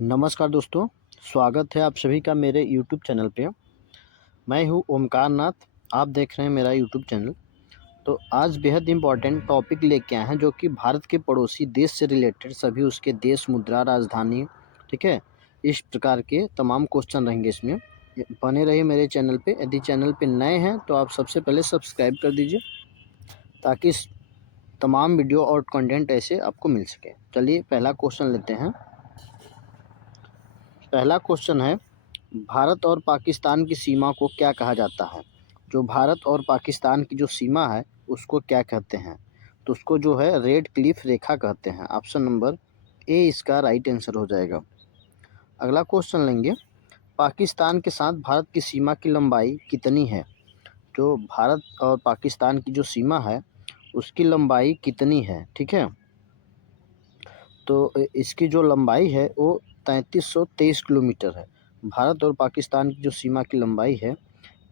नमस्कार दोस्तों, स्वागत है आप सभी का मेरे यूट्यूब चैनल पे। मैं हूँ ओमकार नाथ, आप देख रहे हैं मेरा यूट्यूब चैनल। तो आज बेहद इम्पोर्टेंट टॉपिक लेके आए हैं जो कि भारत के पड़ोसी देश से रिलेटेड सभी उसके देश, मुद्रा, राजधानी, ठीक है? इस प्रकार के तमाम क्वेश्चन रहेंगे इसमें। बने रहिए मेरे चैनल पे। यदि चैनल पे नए हैं तो आप सबसे पहले सब्सक्राइब कर दीजिए ताकि इस तमाम वीडियो और कंटेंट ऐसे आपको मिल सके। चलिए पहला क्वेश्चन लेते हैं। पहला क्वेश्चन है, भारत और पाकिस्तान की सीमा को क्या कहा जाता है? जो भारत और पाकिस्तान की जो सीमा है उसको क्या कहते हैं? तो उसको जो है रेड क्लिफ रेखा कहते हैं। ऑप्शन नंबर ए इसका राइट आंसर हो जाएगा। अगला क्वेश्चन लेंगे, पाकिस्तान के साथ भारत की सीमा की लंबाई कितनी है? जो भारत और पाकिस्तान की जो सीमा है उसकी लंबाई कितनी है? ठीक है, तो इसकी जो लंबाई है वो 3323 किलोमीटर है। भारत और पाकिस्तान की जो सीमा की लंबाई है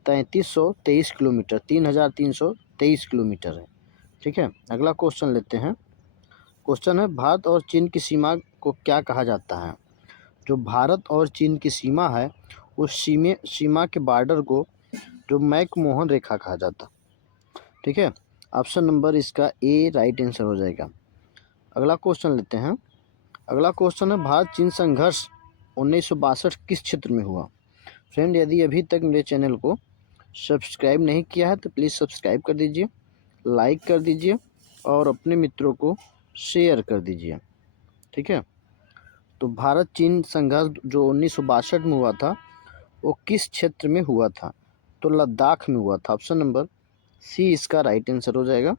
3323 किलोमीटर, 3323 किलोमीटर है। ठीक है, अगला क्वेश्चन लेते हैं। क्वेश्चन है, भारत और चीन की सीमा को क्या कहा जाता है? जो भारत और चीन की सीमा है उस सीमा के बॉर्डर को जो मैकमोहन रेखा कहा जाता है। ठीक है, ऑप्शन नंबर इसका ए राइट आंसर हो जाएगा। अगला क्वेश्चन लेते हैं। अगला क्वेश्चन है, भारत चीन संघर्ष 1962 किस क्षेत्र में हुआ? फ्रेंड, यदि अभी तक मेरे चैनल को सब्सक्राइब नहीं किया है तो प्लीज़ सब्सक्राइब कर दीजिए, लाइक कर दीजिए और अपने मित्रों को शेयर कर दीजिए। ठीक है, तो भारत चीन संघर्ष जो 1962 में हुआ था वो किस क्षेत्र में हुआ था? तो लद्दाख में हुआ था। ऑप्शन नंबर सी इसका राइट आंसर हो जाएगा।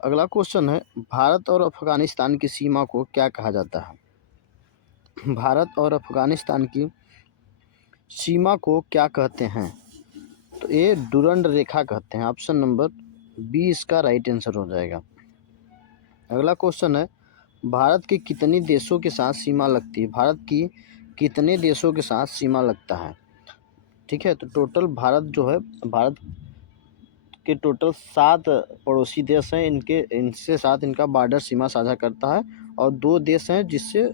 अगला क्वेश्चन है, भारत और अफगानिस्तान की सीमा को क्या कहा जाता है? भारत और अफगानिस्तान की सीमा को क्या कहते हैं? तो ये डुरंड रेखा कहते हैं। ऑप्शन नंबर बी इसका राइट आंसर हो जाएगा। अगला क्वेश्चन है, भारत के कितने देशों के साथ सीमा लगती है? भारत की कितने देशों के साथ सीमा लगता है? ठीक है, तो टोटल भारत जो है, भारत के टोटल 7 पड़ोसी देश हैं। इनसे साथ इनका बॉर्डर सीमा साझा करता है और 2 देश हैं जिससे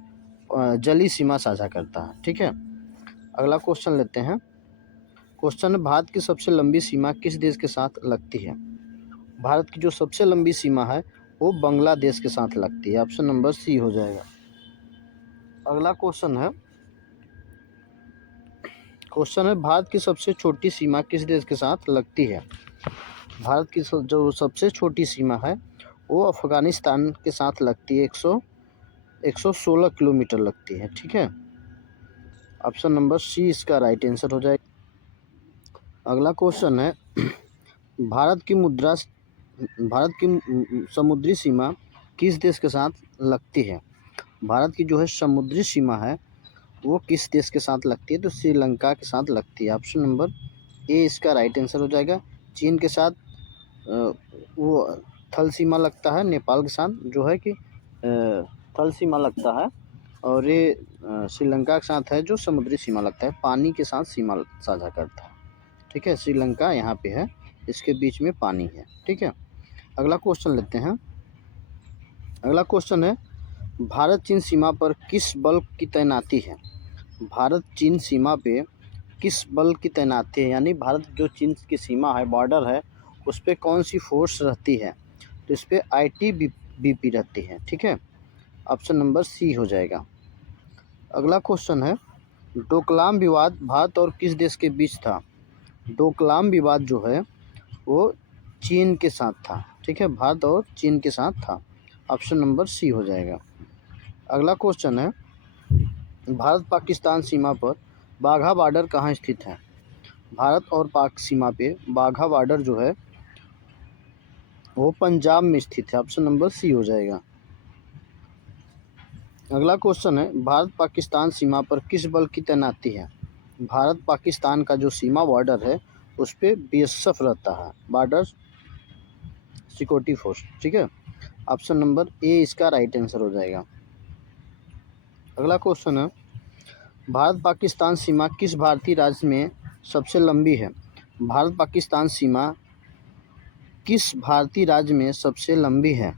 जली सीमा साझा करता है। ठीक है, अगला क्वेश्चन लेते हैं। क्वेश्चन है, भारत की सबसे लंबी सीमा किस देश के साथ लगती है? भारत की जो सबसे लंबी सीमा है वो बांग्लादेश के साथ लगती है। ऑप्शन नंबर सी हो जाएगा। अगला क्वेश्चन है, भारत की सबसे छोटी सीमा किस देश के साथ लगती है? भारत की जो सबसे छोटी सीमा है वो अफगानिस्तान के साथ लगती है। 116 किलोमीटर लगती है। ठीक है, ऑप्शन नंबर सी इसका राइट आंसर हो जाएगा। अगला क्वेश्चन है, भारत की समुद्री सीमा किस देश के साथ लगती है? भारत की जो है समुद्री सीमा है वो किस देश के साथ लगती है? तो श्रीलंका के साथ लगती है। ऑप्शन नंबर ए इसका राइट आंसर हो जाएगा। चीन के साथ वो थल सीमा लगता है, नेपाल के साथ जो है कि थल सीमा लगता है, और ये श्रीलंका के साथ है जो समुद्री सीमा लगता है, पानी के साथ सीमा साझा करता है। ठीक है, श्रीलंका यहाँ पे है, इसके बीच में पानी है। ठीक है, अगला क्वेश्चन लेते हैं। अगला क्वेश्चन है, भारत चीन सीमा पर किस बल की तैनाती है? भारत चीन सीमा पे किस बल की तैनाती है? यानी भारत जो चीन की सीमा है, बॉर्डर है, उस पर कौन सी फोर्स रहती है? तो इस पर ITBP रहती है। ठीक है, ऑप्शन नंबर सी हो जाएगा। अगला क्वेश्चन है, डोकलाम विवाद भारत और किस देश के बीच था? डोकलाम विवाद जो है वो चीन के साथ था। ठीक है, भारत और चीन के साथ था। ऑप्शन नंबर सी हो जाएगा। अगला क्वेश्चन है, भारत पाकिस्तान सीमा पर बाघा बॉर्डर कहाँ स्थित है? भारत और पाक सीमा पे बाघा बॉर्डर जो है वो पंजाब में स्थित है। ऑप्शन नंबर सी हो जाएगा। अगला क्वेश्चन है, भारत पाकिस्तान सीमा पर किस बल की तैनाती है? भारत पाकिस्तान का जो सीमा बॉर्डर है उस पर BSF रहता है, बॉर्डर सिक्योरिटी फोर्स। ठीक है, ऑप्शन नंबर ए इसका राइट आंसर हो जाएगा। अगला क्वेश्चन है, भारत पाकिस्तान सीमा किस भारतीय राज्य में सबसे लंबी है? भारत पाकिस्तान सीमा किस भारतीय राज्य में सबसे लंबी है?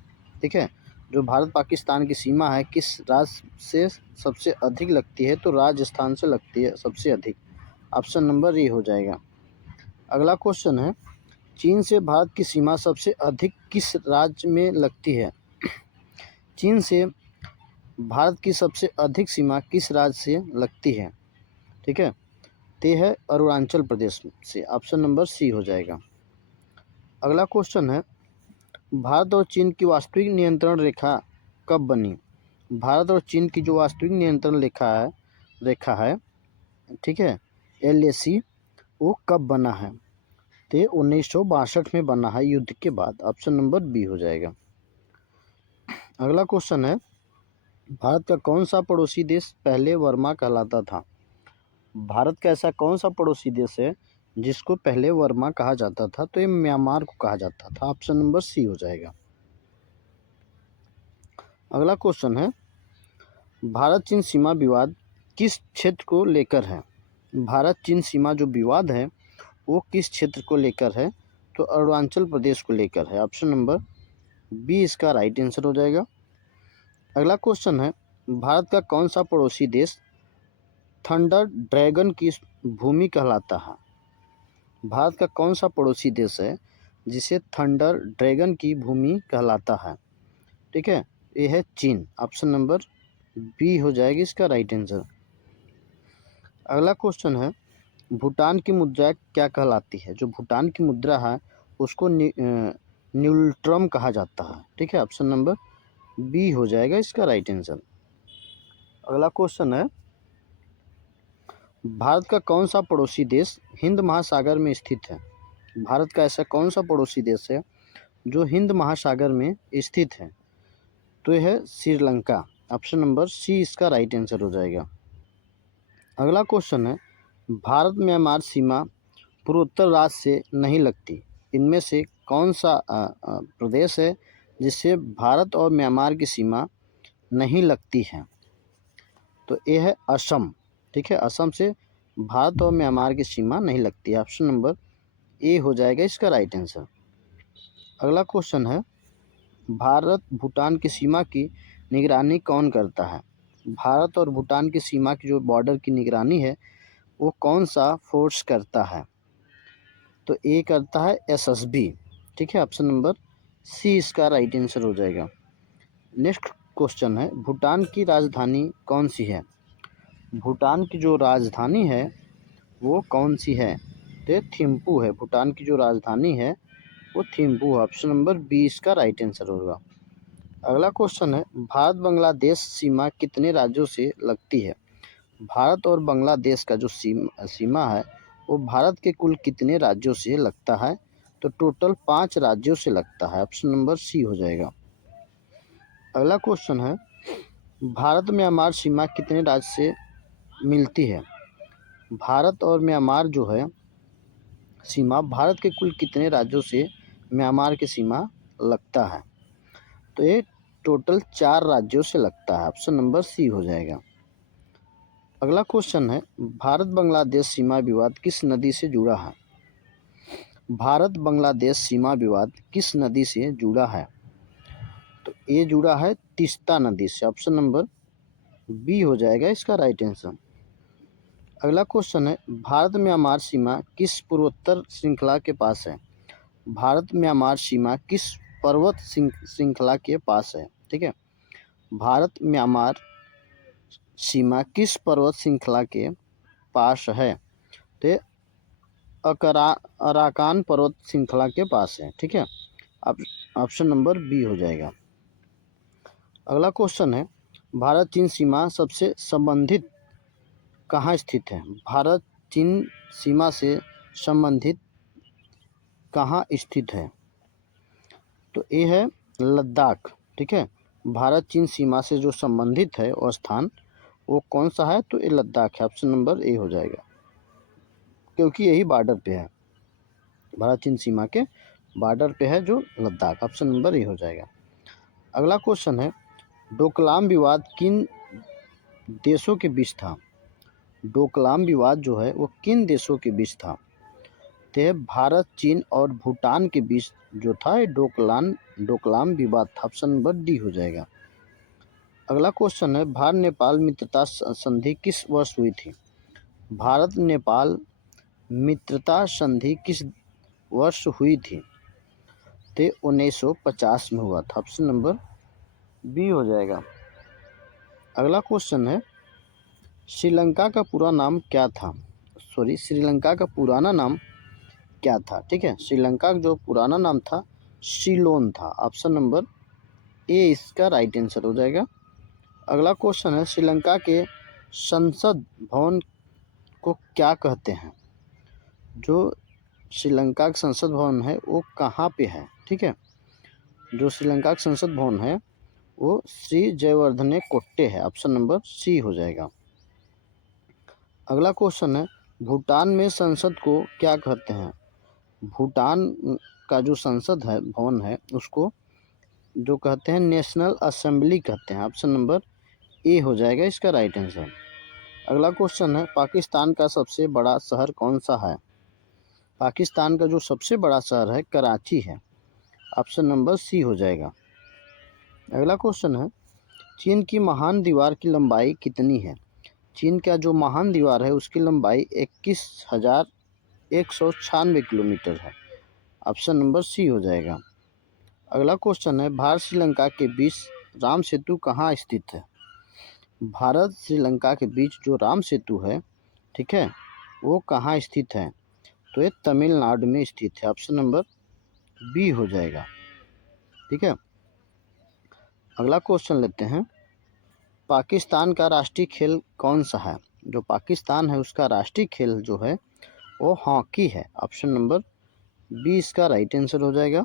ठीक है, जो भारत पाकिस्तान की सीमा है किस राज्य से सबसे अधिक लगती है, तो राजस्थान से लगती है सबसे अधिक। ऑप्शन नंबर ए हो जाएगा। अगला क्वेश्चन है, चीन से भारत की सीमा सबसे अधिक किस राज्य में लगती है। चीन से भारत की सबसे अधिक सीमा किस राज्य से लगती है, ठीक है, ते है अरुणाचल प्रदेश से। ऑप्शन नंबर सी हो जाएगा। अगला क्वेश्चन है, भारत और चीन की वास्तविक नियंत्रण रेखा कब बनी। भारत और चीन की जो वास्तविक नियंत्रण रेखा है, ठीक है, LAC, वो कब बना है, तो 1962 में बना है, युद्ध के बाद। ऑप्शन नंबर बी हो जाएगा। अगला क्वेश्चन है, भारत का कौन सा पड़ोसी देश पहले वर्मा कहलाता था। भारत का ऐसा कौन सा पड़ोसी देश है जिसको पहले वर्मा कहा जाता था, तो ये म्यांमार को कहा जाता था। ऑप्शन नंबर सी हो जाएगा। अगला क्वेश्चन है, भारत चीन सीमा विवाद किस क्षेत्र को लेकर है। भारत चीन सीमा जो विवाद है वो किस क्षेत्र को लेकर है, तो अरुणाचल प्रदेश को लेकर है। ऑप्शन नंबर बी इसका राइट आंसर हो जाएगा। अगला क्वेश्चन है, भारत का कौन सा पड़ोसी देश थंडर ड्रैगन की भूमि कहलाता है। भारत का कौन सा पड़ोसी देश है जिसे थंडर ड्रैगन की भूमि कहलाता है, ठीक है, ये है चीन। ऑप्शन नंबर बी हो जाएगी इसका राइट आंसर। अगला क्वेश्चन है, भूटान की मुद्रा क्या कहलाती है। जो भूटान की मुद्रा है उसको न्यूट्रम कहा जाता है, ठीक है। ऑप्शन नंबर बी हो जाएगा इसका राइट आंसर। अगला क्वेश्चन है, भारत का कौन सा पड़ोसी देश हिंद महासागर में स्थित है। भारत का ऐसा कौन सा पड़ोसी देश है जो हिंद महासागर में स्थित है, तो यह है श्रीलंका। ऑप्शन नंबर सी इसका राइट आंसर हो जाएगा। अगला क्वेश्चन है, भारत म्यांमार सीमा पूर्वोत्तर राज्य से नहीं लगती। इनमें से कौन सा प्रदेश है जिससे भारत और म्यांमार की सीमा नहीं लगती है, तो ये है असम, ठीक है। असम से भारत और म्यांमार की सीमा नहीं लगती है। ऑप्शन नंबर ए हो जाएगा इसका राइट आंसर। अगला क्वेश्चन है, भारत भूटान की सीमा की निगरानी कौन करता है। भारत और भूटान की सीमा की जो बॉर्डर की निगरानी है वो कौन सा फोर्स करता है, तो ए करता है SSB, ठीक है। ऑप्शन नंबर सी इसका राइट आंसर हो जाएगा। नेक्स्ट क्वेश्चन है, भूटान की राजधानी कौन सी है। भूटान की जो राजधानी है वो कौन सी है, तो थिम्पू है। भूटान की जो राजधानी है वो थिम्पू है। ऑप्शन नंबर बी इसका राइट आंसर होगा। अगला क्वेश्चन है, भारत बांग्लादेश सीमा कितने राज्यों से लगती है। भारत और बांग्लादेश का जो सीमा है वो भारत के कुल कितने राज्यों से लगता है, तो टोटल 5 राज्यों से लगता है। ऑप्शन नंबर सी हो जाएगा। अगला क्वेश्चन है, भारत म्यांमार सीमा कितने राज्य से मिलती है। भारत और म्यांमार जो है सीमा भारत के कुल कितने राज्यों से म्यांमार की सीमा लगता है, तो ये टोटल 4 राज्यों से लगता है। ऑप्शन नंबर सी हो जाएगा। अगला क्वेश्चन है, भारत बांग्लादेश सीमा विवाद किस नदी से जुड़ा है। भारत बांग्लादेश सीमा विवाद किस नदी से जुड़ा है, तो ये जुड़ा है तीस्ता नदी से। ऑप्शन नंबर बी हो जाएगा इसका राइट आंसर। अगला क्वेश्चन है, भारत म्यांमार सीमा किस पूर्वोत्तर श्रृंखला के पास है। भारत म्यांमार सीमा किस पर्वत श्रृंखला के पास है, ठीक है। भारत म्यांमार सीमा किस पर्वत श्रृंखला के पास है, तो अराकान पर्वत श्रृंखला के पास है, ठीक है। ऑप्शन नंबर बी हो जाएगा। अगला क्वेश्चन है, भारत चीन सीमा सबसे संबंधित कहाँ स्थित है। भारत चीन सीमा से संबंधित कहाँ स्थित है, तो ये है लद्दाख, ठीक है। भारत चीन सीमा से जो संबंधित है वो स्थान वो कौन सा है, तो ये लद्दाख है। ऑप्शन नंबर ए हो जाएगा क्योंकि यही बॉर्डर पे है, भारत चीन सीमा के बॉर्डर पे है जो लद्दाख। ऑप्शन नंबर ए हो जाएगा। अगला क्वेश्चन है, डोकलाम विवाद किन देशों के बीच था। डोकलाम विवाद जो है वो किन देशों के बीच था, तो भारत चीन और भूटान के बीच जो था ये डोकलाम डोकलाम विवाद था। ऑप्शन नंबर डी हो जाएगा। अगला क्वेश्चन है, भारत नेपाल मित्रता संधि किस वर्ष हुई थी? भारत नेपाल मित्रता संधि किस वर्ष हुई थी? तो 1950 में हुआ था। ऑप्शन नंबर बी हो जाएगा। अगला क्वेश्चन है, श्रीलंका का पूरा नाम क्या था? श्रीलंका का पुराना नाम क्या था? ठीक है, श्रीलंका का जो पुराना नाम था सीलोन था। ऑप्शन नंबर ए इसका राइट आंसर हो जाएगा। अगला क्वेश्चन है, श्रीलंका के संसद भवन को क्या कहते हैं? जो श्रीलंका का संसद भवन है वो कहाँ पे है? ठीक है, जो श्रीलंका का संसद भवन है वो श्री जयवर्धने कोट्टे है। ऑप्शन नंबर सी हो जाएगा। अगला क्वेश्चन है, भूटान में संसद को क्या कहते हैं? भूटान का जो संसद है भवन है उसको जो कहते हैं नेशनल असेंबली कहते हैं। ऑप्शन नंबर ए हो जाएगा इसका राइट आंसर। अगला क्वेश्चन है, पाकिस्तान का सबसे बड़ा शहर कौन सा है? पाकिस्तान का जो सबसे बड़ा शहर है कराची है। ऑप्शन नंबर सी हो जाएगा। अगला क्वेश्चन है, चीन की महान दीवार की लंबाई कितनी है? चीन का जो महान दीवार है उसकी लंबाई 21,196 किलोमीटर है। ऑप्शन नंबर सी हो जाएगा। अगला क्वेश्चन है, भारत श्रीलंका के बीच राम सेतु कहाँ स्थित है? भारत श्रीलंका के बीच जो राम सेतु है, ठीक है, वो कहाँ स्थित है? तो ये तमिलनाडु में स्थित है। ऑप्शन नंबर बी हो जाएगा। ठीक है, अगला क्वेश्चन लेते हैं, पाकिस्तान का राष्ट्रीय खेल कौन सा है? जो पाकिस्तान है उसका राष्ट्रीय खेल जो है वो हॉकी है। ऑप्शन नंबर बी इसका राइट आंसर हो जाएगा।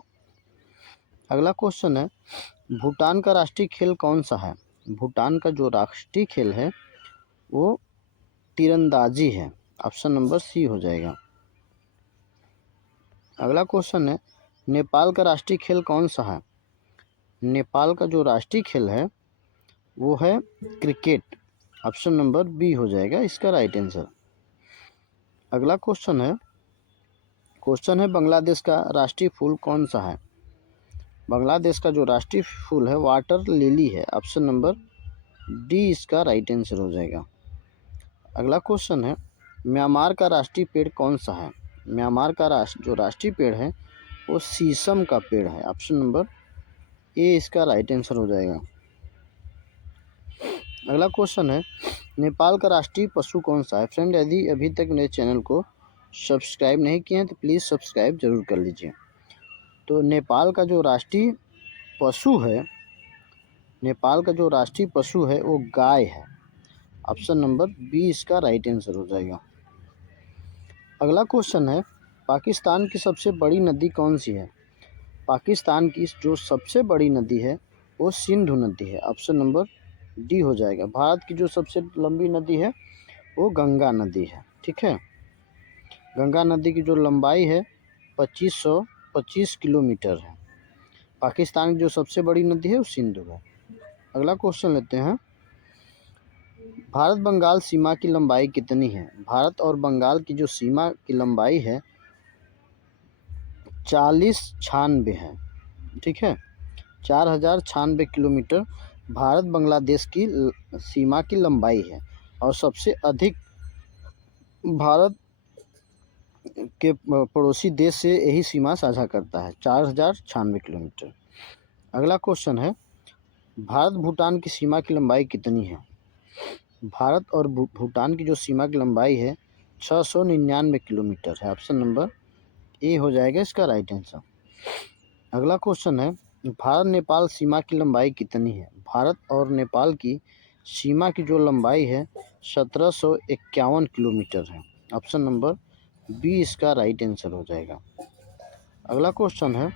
अगला क्वेश्चन है, भूटान का राष्ट्रीय खेल कौन सा है? भूटान का जो राष्ट्रीय खेल है वो तीरंदाजी है। ऑप्शन नंबर सी हो जाएगा। अगला क्वेश्चन है, नेपाल का राष्ट्रीय खेल कौन सा है? नेपाल का जो राष्ट्रीय खेल है वो है क्रिकेट। ऑप्शन नंबर बी हो जाएगा इसका राइट आंसर। अगला क्वेश्चन है, बांग्लादेश का राष्ट्रीय फूल कौन सा है? बांग्लादेश का जो राष्ट्रीय फूल है वाटर लिली है। ऑप्शन नंबर डी इसका राइट आंसर हो जाएगा। अगला क्वेश्चन है, म्यांमार का राष्ट्रीय पेड़ कौन सा है? म्यांमार का जो राष्ट्रीय पेड़ है वो शीशम का पेड़ है। ऑप्शन नंबर ए इसका राइट आंसर हो जाएगा। अगला क्वेश्चन है, नेपाल का राष्ट्रीय पशु कौन सा है? फ्रेंड, यदि अभी तक मेरे चैनल को सब्सक्राइब नहीं किए हैं तो प्लीज़ सब्सक्राइब जरूर कर लीजिए। तो नेपाल का जो राष्ट्रीय पशु है, नेपाल का जो राष्ट्रीय पशु है वो गाय है। ऑप्शन नंबर बी इसका राइट आंसर हो जाएगा। अगला क्वेश्चन है, पाकिस्तान की सबसे बड़ी नदी कौन सी है? पाकिस्तान की जो सबसे बड़ी नदी है वो सिंधु नदी है। ऑप्शन नंबर डी हो जाएगा। भारत की जो सबसे लंबी नदी है वो गंगा नदी है। ठीक है, गंगा नदी की जो लंबाई है 2525 किलोमीटर है। पाकिस्तान की जो सबसे बड़ी नदी है वो सिंधु है। अगला क्वेश्चन लेते हैं, भारत बंगाल सीमा की लंबाई कितनी है? भारत और बंगाल की जो सीमा की लंबाई है 4096 है। ठीक है, 4096 किलोमीटर भारत बांग्लादेश की सीमा की लंबाई है और सबसे अधिक भारत के पड़ोसी देश से यही सीमा साझा करता है, 4096 किलोमीटर। अगला क्वेश्चन है, भारत भूटान की सीमा की लंबाई कितनी है? भारत और भूटान की जो सीमा की लंबाई है 699 किलोमीटर है। ऑप्शन नंबर ए हो जाएगा इसका राइट आंसर। अगला क्वेश्चन है, भारत नेपाल सीमा की लंबाई कितनी है? भारत और नेपाल की सीमा की जो लंबाई है 1751 किलोमीटर है। ऑप्शन नंबर बी इसका राइट आंसर हो जाएगा। अगला क्वेश्चन है,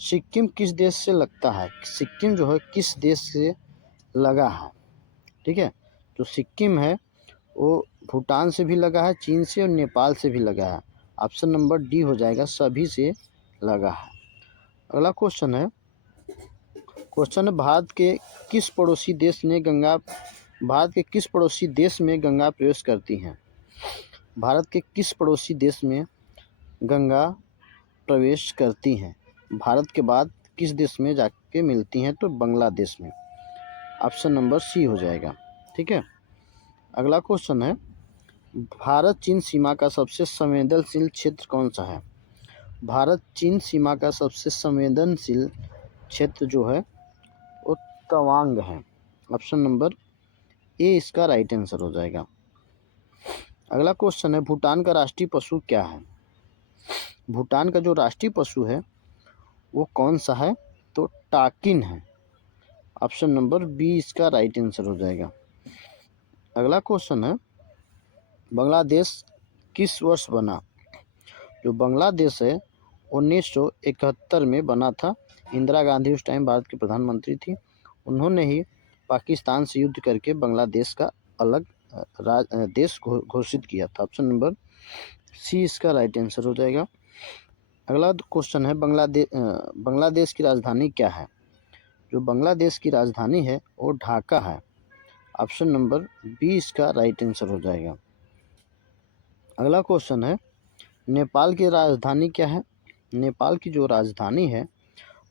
सिक्किम किस देश से लगता है? सिक्किम जो है किस देश से लगा है? ठीक है, जो सिक्किम है वो भूटान से भी लगा है, चीन से और नेपाल से भी लगा है। ऑप्शन नंबर डी हो जाएगा, सभी से लगा है। अगला क्वेश्चन है, भारत के किस पड़ोसी देश में गंगा प्रवेश करती हैं? भारत के किस पड़ोसी देश में गंगा प्रवेश करती हैं? भारत के बाद किस देश में जाके मिलती हैं? तो बांग्लादेश में। ऑप्शन नंबर सी हो जाएगा। ठीक है। अगला क्वेश्चन है, भारत चीन सीमा का सबसे संवेदनशील क्षेत्र कौन सा है? भारत चीन सीमा का सबसे संवेदनशील क्षेत्र जो है वो तवांग है। ऑप्शन नंबर ए इसका राइट आंसर हो जाएगा। अगला क्वेश्चन है, भूटान का राष्ट्रीय पशु क्या है? भूटान का जो राष्ट्रीय पशु है वो कौन सा है? तो टाकिन है। ऑप्शन नंबर बी इसका राइट आंसर हो जाएगा। अगला क्वेश्चन है, बांग्लादेश किस वर्ष बना? जो बांग्लादेश है 1971 में बना था। इंदिरा गांधी उस टाइम भारत की प्रधानमंत्री थी। उन्होंने ही पाकिस्तान से युद्ध करके बांग्लादेश का अलग देश घोषित किया था। ऑप्शन नंबर सी इसका राइट आंसर हो जाएगा। अगला क्वेश्चन है, बांग्लादेश की राजधानी क्या है? जो बांग्लादेश की राजधानी है वो ढाका है। ऑप्शन नंबर बी इसका राइट आंसर हो जाएगा। अगला क्वेश्चन है, नेपाल की राजधानी क्या है? नेपाल की जो राजधानी है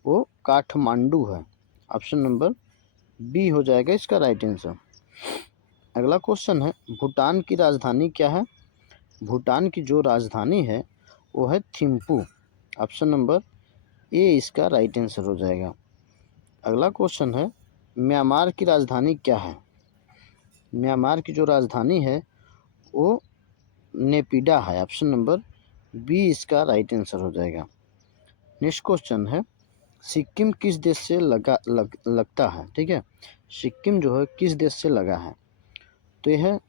वो काठमांडू है। ऑप्शन नंबर बी हो जाएगा इसका राइट आंसर। अगला क्वेश्चन है, भूटान की राजधानी क्या है? भूटान की जो राजधानी है वो है थिम्पू। ऑप्शन नंबर ए इसका राइट आंसर हो जाएगा। अगला क्वेश्चन है, म्यांमार की राजधानी क्या है? म्यांमार की जो राजधानी है वो नेपिडा है। ऑप्शन नंबर बी इसका राइट आंसर हो जाएगा। नेक्स्ट क्वेश्चन है, सिक्किम किस देश से लगता है? ठीक है, सिक्किम जो है किस देश से लगा है? तो यह है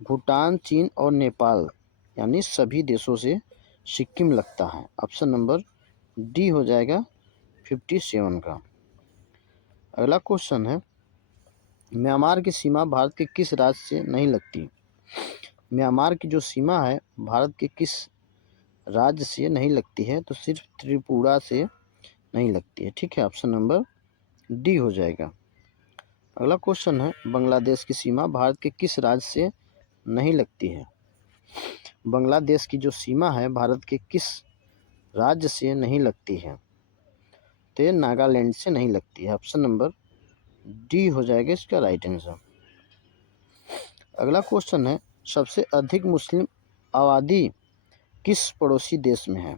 भूटान, चीन और नेपाल यानी सभी देशों से सिक्किम लगता है। ऑप्शन नंबर डी हो जाएगा 57 का। अगला क्वेश्चन है, म्यांमार की सीमा भारत के किस राज्य से नहीं लगती? म्यांमार की जो सीमा है भारत के किस राज्य से नहीं लगती है? तो सिर्फ त्रिपुरा से नहीं लगती है। ठीक है, ऑप्शन नंबर डी हो जाएगा। अगला क्वेश्चन है, बांग्लादेश की सीमा भारत के किस राज्य से नहीं लगती है? बांग्लादेश की जो सीमा है भारत के किस राज्य से नहीं लगती है? तो ये नागालैंड से नहीं लगती है। ऑप्शन नंबर डी हो जाएगा इसका राइट आंसर। अगला क्वेश्चन है, सबसे अधिक मुस्लिम आबादी किस पड़ोसी देश में है?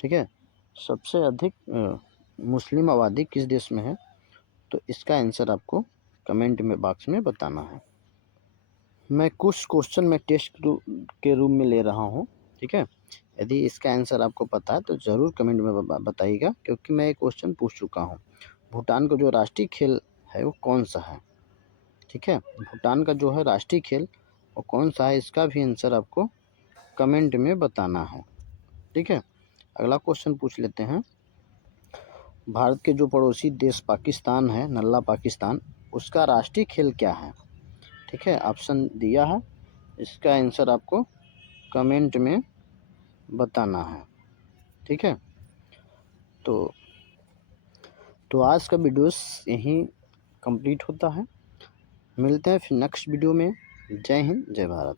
ठीक है, सबसे अधिक मुस्लिम आबादी किस देश में है? तो इसका आंसर आपको कमेंट में बॉक्स में बताना है। मैं कुछ क्वेश्चन में टेस्ट के रूप में ले रहा हूँ। ठीक है, यदि इसका आंसर आपको पता है तो ज़रूर कमेंट में बताइएगा, क्योंकि मैं एक क्वेश्चन पूछ चुका हूँ। भूटान का जो राष्ट्रीय खेल है वो कौन सा है? ठीक है, भूटान का जो है राष्ट्रीय खेल वो कौन सा है, इसका भी आंसर आपको कमेंट में बताना है। ठीक है, अगला क्वेश्चन पूछ लेते हैं, भारत के जो पड़ोसी देश पाकिस्तान है, नल्ला पाकिस्तान, उसका राष्ट्रीय खेल क्या है? ठीक है, ऑप्शन दिया है, इसका आंसर आपको कमेंट में बताना है। ठीक है, तो आज का वीडियोस यहीं कंप्लीट होता है। मिलते हैं फिर नेक्स्ट वीडियो में। जय हिंद, जय भारत।